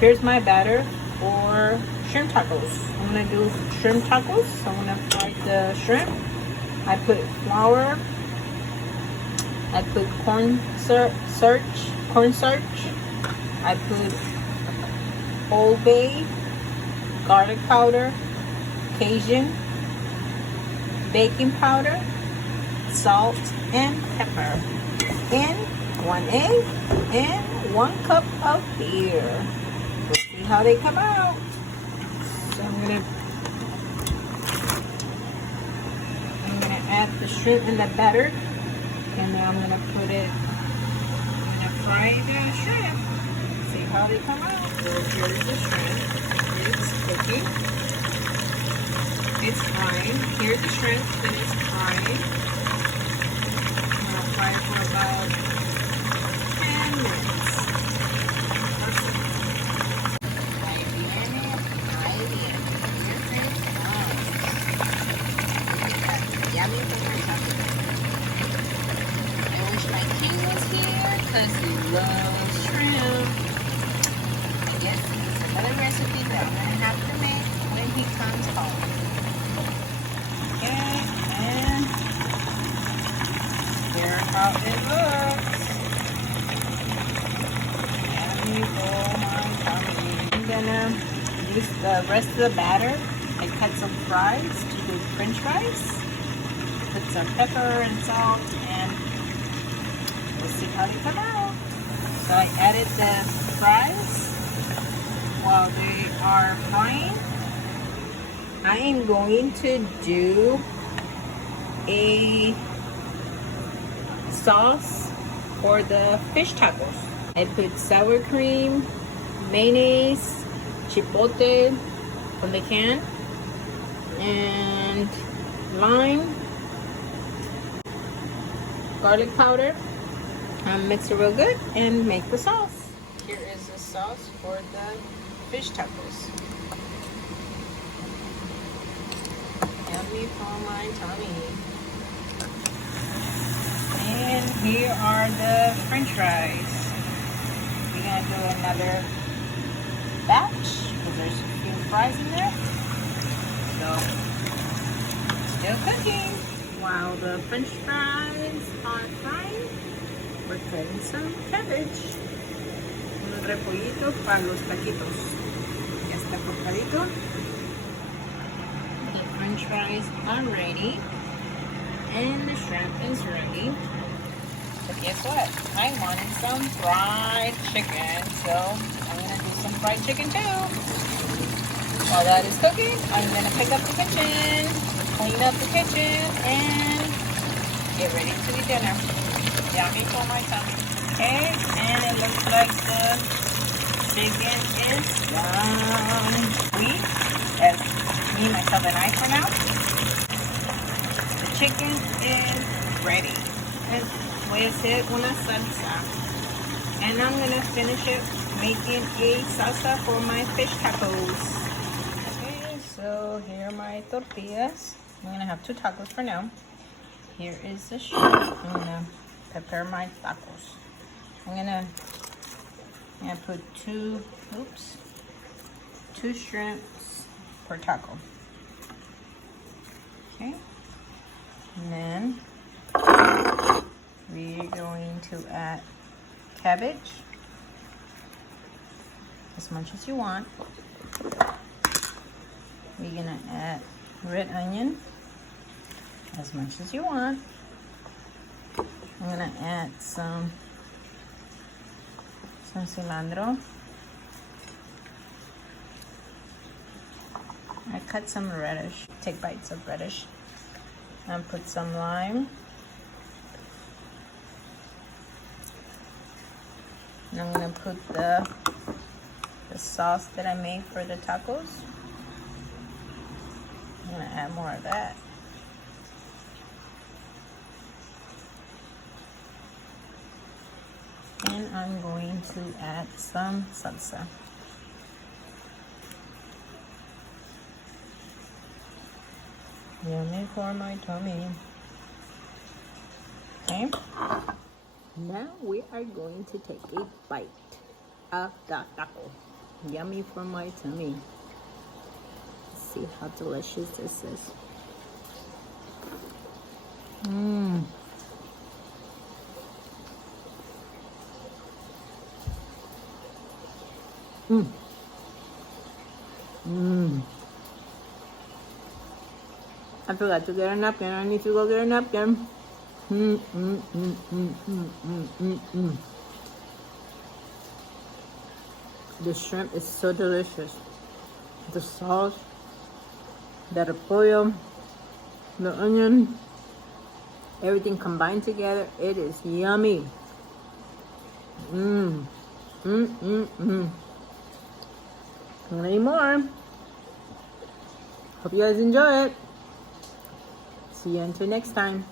Here's my batter for shrimp tacos. I'm gonna do shrimp tacos. So I'm gonna fry the shrimp. I put flour. I put cornstarch. I put Old Bay, garlic powder, Cajun, baking powder, salt, and pepper, and 1 egg, and 1 cup of beer. Let's see how they come out. So I'm gonna add the shrimp in the batter, and then I'm gonna fry the shrimp. See how they come out. So here's the shrimp. It's cooking. It's frying. Here's the shrimp that is frying. I'm gonna fry it for about 10 minutes. Yummy for my taco. I wish my king was here because he loves shrimp. I guess this is another recipe that I'm gonna have to make when he comes home. Okay, and here's how it looks. Yummy for my tummy. I'm gonna use the rest of the batter. I cut some fries to do French fries. Put some pepper and salt, and we'll see how they come out. So I added the fries while they are frying. I am going to do a sauce for the fish tacos. I put sour cream, mayonnaise, chipotle from the can, and lime, garlic powder. Mix it real good and make the sauce. Here is the sauce for the fish tacos. Yummy for my tummy. And here are the French fries. We're gonna do another batch because there's a few fries in there. So still cooking. While the French fries are frying, we're cutting some cabbage. Unos repollitos para los taquitos. Ya está cortadito. The French fries are ready, and the shrimp is ready. But guess what? I wanted some fried chicken, so I'm gonna do some fried chicken too. While that is cooking, I'm gonna pick up the kitchen, clean up the kitchen, and get ready to eat dinner. Yummy for my tummy. Okay, and it looks like the chicken is done. We, as me, myself, and I for now, the chicken is ready. Voy a hacer una salsa. And I'm gonna finish it making a salsa for my fish tacos. Okay, so here are my tortillas. I'm gonna have 2 tacos for now. Here is the shrimp. I'm gonna prepare my tacos. I'm gonna put 2 shrimps per taco. Okay, and then we're going to add cabbage as much as you want. We're gonna add red onion as much as you want. I'm gonna add some cilantro. I cut some radish, take bites of radish, and put some lime. And I'm gonna put the sauce that I made for the tacos. I'm gonna add more of that. And I'm going to add some salsa. Yummy for my tummy. Okay. Now we are going to take a bite of the taco. Yummy for my tummy. Let's see how delicious this is. Mmm. Mmm. Mmm. I forgot to get a napkin. I need to go get a napkin. Mm, mm, mm, mm, mm, mm, mm, mm. The shrimp is so delicious. The sauce, the repollo, the onion, everything combined together. It is yummy. Mmm. Mmm, mmm, mmm. Any more? Hope you guys enjoy it. See you until next time.